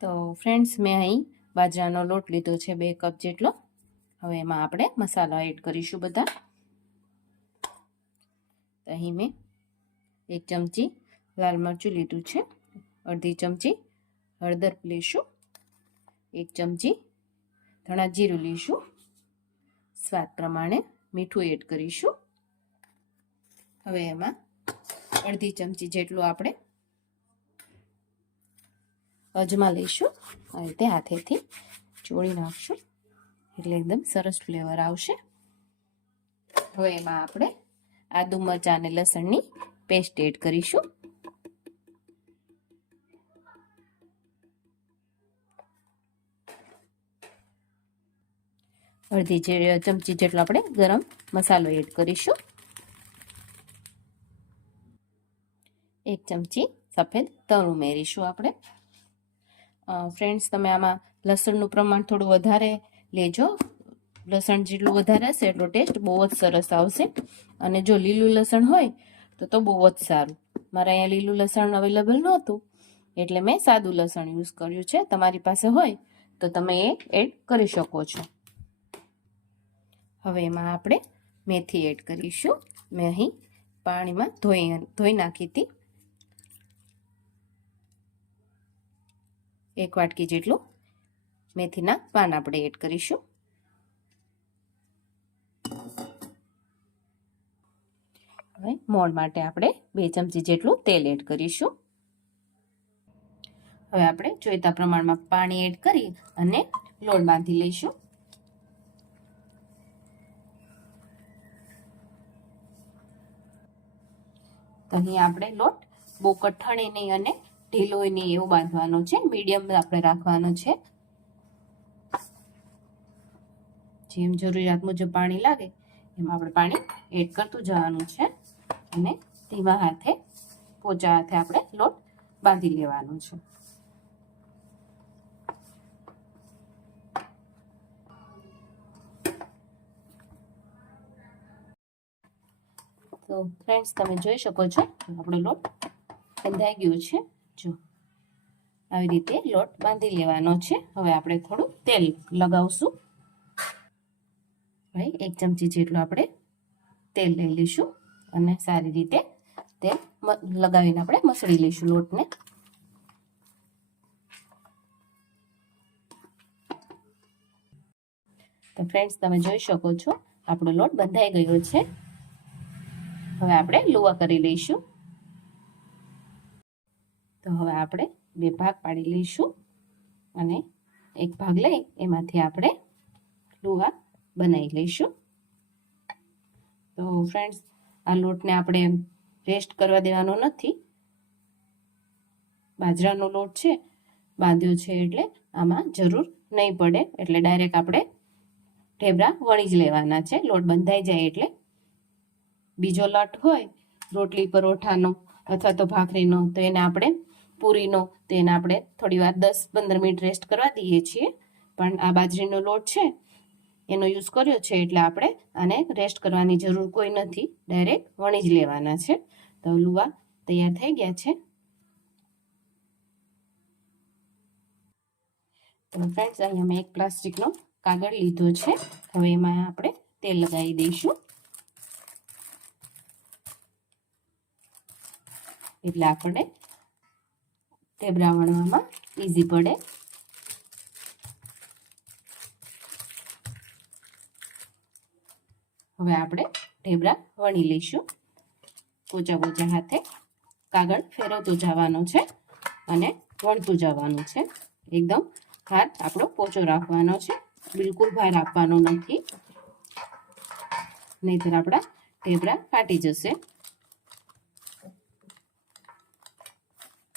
તો ફ્રેન્ડ્સ મેં અહીં બાજરાનો લોટ લીધો છે, બે કપ જેટલો. હવે એમાં આપણે મસાલા એડ કરીશું બધા. તો અહીં મેં એક ચમચી લાલ મરચું લીધું છે, અડધી ચમચી હળદર લઈશું એક ચમચી ધણા જીરું લઈશું સ્વાદ પ્રમાણે મીઠું એડ કરીશું. હવે એમાં અડધી ચમચી જેટલું આપણે અજમા લઈશું. આ રીતે હાથેથી ચોળી નાખશું. એટલે એકદમ સરસ ફ્લેવર આવશે. હવે એમાં આપણે આદુ, મરચાં અને લસણની પેસ્ટ એડ કરીશું. અડધી જે ચમચી જેટલો આપણે ગરમ મસાલો એડ કરીશું. એક ચમચી સફેદ તલ ઉમેરીશું આપણે. ફ્રેન્ડ્સ તમે આમાં લસણનું પ્રમાણ થોડું વધારે લેજો. લસણ જેટલું વધારે હશે એટલો ટેસ્ટ બહુ જ સરસ આવશે. અને જો લીલું લસણ હોય, તો તો બહુ જ સારું. મારે અહીંયા લીલું લસણ અવેલેબલ નહોતું, એટલે મેં સાદું લસણ યુઝ કર્યું છે. તમારી પાસે હોય, તો તમે એ એડ કરી શકો છો. હવે એમાં આપણે મેથી એડ કરીશું. મેં અહીં પાણીમાં ધોઈ ધોઈ નાખી હતી. એક વાટકી જેટલું મેથીના પાન આપણે એડ કરીશું. હવે મોણ માટે આપણે બે ચમચી જેટલું તેલ એડ કરીશું. હવે આપણે જોઈતા પ્રમાણમાં પાણી એડ કરી અને લોટ બાંધી લઈશું. તો અહીં આપણે લોટ બહુ કઠણે નહીં અને ઢીલો એને એવું બાંધવાનો છે, મીડિયમ આપણે રાખવાનો છે. જેમ જરૂરિયાત મુજબ પાણી લાગે, એમાં આપણે પાણી એડ કરતું જવાનું છે અને ધીમા હાથે, પોચા હાથે આપણે લોટ બાંધી લેવાનો છે. તો ફ્રેન્ડ્સ તમે જોઈ શકો છો આપણો લોટ બંધાઈ ગયો છે. જો, આવી રીતે લોટ બાંધી લેવાનો છે. હવે આપણે થોડું તેલ લગાવશું. ભાઈ, એક ચમચી જેટલું આપણે તેલ લઈ લઈશું અને સારી રીતે તેલ લગાવીને આપણે મસળી લઈશું લોટને. તો ફ્રેન્ડ્સ તમે જોઈ શકો છો, આપણો લોટ બંધાઈ ગયો છે. હવે આપણે લુવા કરી લઈશું. આપણે બે ભાગ પાડી લઈશું અને એક ભાગ લઈ એમાંથી આપણે લુવા બનાવી લઈશું. તો ફ્રેન્ડ્સ આ લોટને આપણે રેસ્ટ કરવા દેવાનો નથી. બાજરાનો લોટ છે, બાંધ્યો છે એટલે આમાં જરૂર નહીં પડે એટલે ડાયરેક્ટ આપણે ઢેબરા વણી જ લેવાના છે. લોટ બંધાઈ જાય એટલે બીજો લોટ હોય રોટલી, પરોઠાનો અથવા તો ભાખરીનો તો એને આપણે પૂરીનો, તો એને આપણે થોડી વાર દસ પંદર મિનિટ રેસ્ટ કરવા દઈએ છીએ. પણ આ બાજરીનો લોટ છે, એનો યુઝ કર્યો છે એટલે આપણે આને રેસ્ટ કરવાની જરૂર કોઈ નથી. ડાયરેક્ટ વણી જ લેવાના છે. તો લુવા તૈયાર થઈ ગયા છે. તો ફ્રેન્ડ્સ અહીંયા મેં એક પ્લાસ્ટિકનો કાગળ લીધો છે. હવે એમાં આપણે તેલ લગાવી દઈશું. એટલે આપણે ઢેબરા વણવામાં ઇઝી પડે. હવે આપણે ઢેબરા વણી લઈશું. પોચા પોચા હાથે કાગળ ફેરવતો જવાનો છે અને વણતું જવાનું છે. એકદમ હાથ આપણો પોચો રાખવાનો છે. બિલકુલ ભાર આપવાનો નથી. નહીતર આપણા ઢેબરા ફાટી જશે.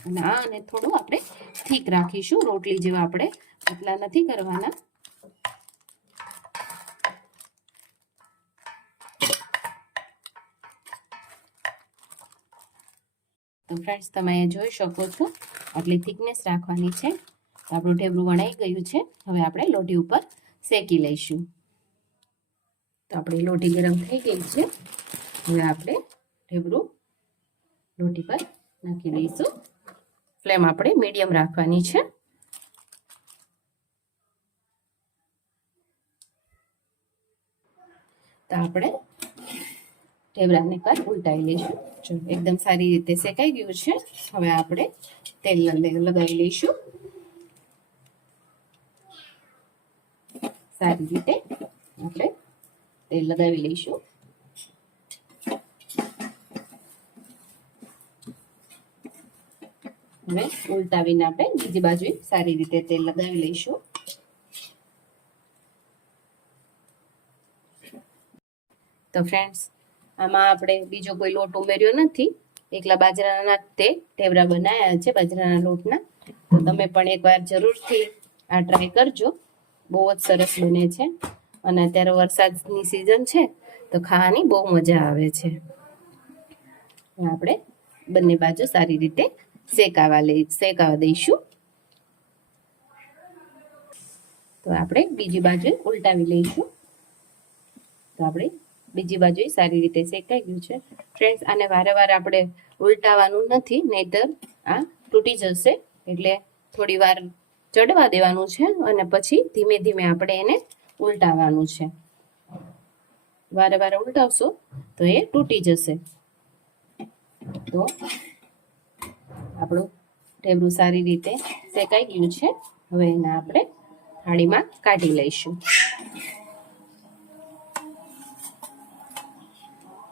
અને આ અને થોડું આપણે થીક રાખીશું. રોટલી જેવા આપણે પતલા નથી કરવાના. તો ફ્રેન્ડ્સ તમે જોઈ શકો છો, આટલી થિકનેસ રાખવાની છે. તો આપણું ઢેબરું વણાઈ ગયું છે. હવે આપણે લોટી ઉપર શેકી લઈશું. તો આપણી લોટી ગરમ થઈ ગઈ છે. હવે આપણે ઢેબરું લોટી પર નાખી દઈશું. ફ્લેમ આપણે મીડિયમ રાખવાની છે. તો આપણે ઢેબરાને કર ઉલટાવી લઈશું. જો, એકદમ સારી રીતે શેકાઈ ગયું છે. હવે આપણે તેલ લગાવી લઈશું. સારી રીતે આપણે તેલ લગાવી લઈશું. હવે ઉલટાવીને આપણે બીજી બાજુ સારી રીતે તેલ લગાવી લઈશું. તો ફ્રેન્ડ્સ આમાં આપણે બીજો કોઈ લોટ ઉમેર્યો નથી. એકલા બાજરાના તે ઢેબરા બનાવ્યા છે, બાજરાના લોટના. તો તમે પણ એકવાર જરૂરથી આ ટ્રાય કરજો. બહુ જ સરસ બને છે. અને અત્યારે વરસાદની સિઝન છે, તો ખાવાની બહુ મજા આવે છે. આપણે બંને બાજુ સારી રીતે શેકાવા લઈ શેકાવા દઈશું. તો આપણે બીજી બાજુ ઉલટાવી લઈશું. તો આપણે બીજી બાજુ સારી રીતે શેકાઈ ગયું છે. ફ્રેન્ડ્સ આને વારે વારે આપણે ઉલટાવાનું નથી, નહીતર આ તૂટી જશે. એટલે થોડી વાર ચડવા દેવાનું છે અને પછી ધીમે ધીમે આપણે એને ઉલટાવવાનું છે. વારે વારે ઉલટાવશો તો એ તૂટી જશે. તો આપણું ઢેબરું સારી રીતે શેકાઈ ગયું છે. હવે એને આપણે થાળીમાં કાઢી લઈશું.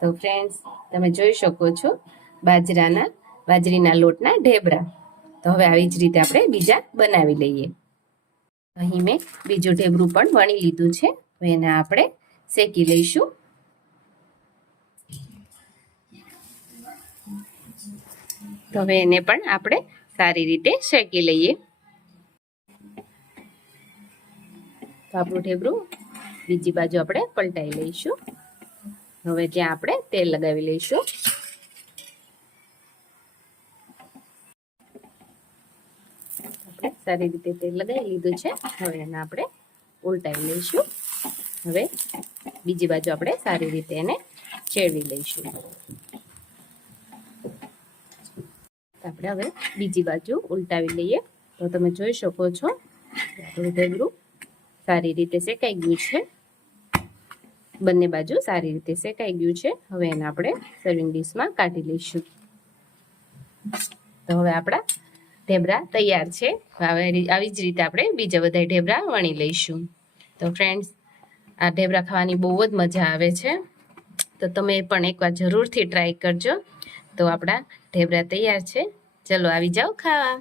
તો ફ્રેન્ડ્સ તમે જોઈ શકો છો બાજરાના, બાજરીના લોટના ઢેબરા. તો હવે આવી જ રીતે આપણે બીજા બનાવી લઈએ. અહીં મેં બીજું ઢેબરું પણ વણી લીધું છે. હવે એને આપણે શેકી લઈશું. તો હવે એને પણ આપણે સારી રીતે શેકી લઈએ. તો આપણું ઢેબરું બીજી બાજુ આપણે પલટાઈ લઈશું. હવે ત્યાં આપણે તેલ લગાવી લઈશું. સારી રીતે તેલ લગાવી લીધું છે. હવે એને આપણે ઉલટાવી લઈશું. હવે બીજી બાજુ આપણે સારી રીતે એને ચેડવી લઈશું. આપણે હવે બીજી બાજુ ઉલટાવી લઈએ. તો તમે જોઈ શકો છો આપણું ઢેબરું સારી રીતે શેકાઈ ગયું છે. બંને બાજુ સારી રીતે શેકાઈ ગયું છે. હવે એને આપણે સર્વિંગ ડીશમાં કાઢી લઈશું. તો હવે આપણા ઢેબરા તૈયાર છે. હવે આવી જ રીતે આપણે બીજા બધા ઢેબરા વણી લઈશું. તો ફ્રેન્ડ્સ આ ઢેબરા ખાવાની બહુ જ મજા આવે છે. તો તમે પણ એકવાર જરૂરથી ટ્રાય કરજો. તો આપણા ઢેબરા તૈયાર છે. ચલો આવી જાઓ ખાવા.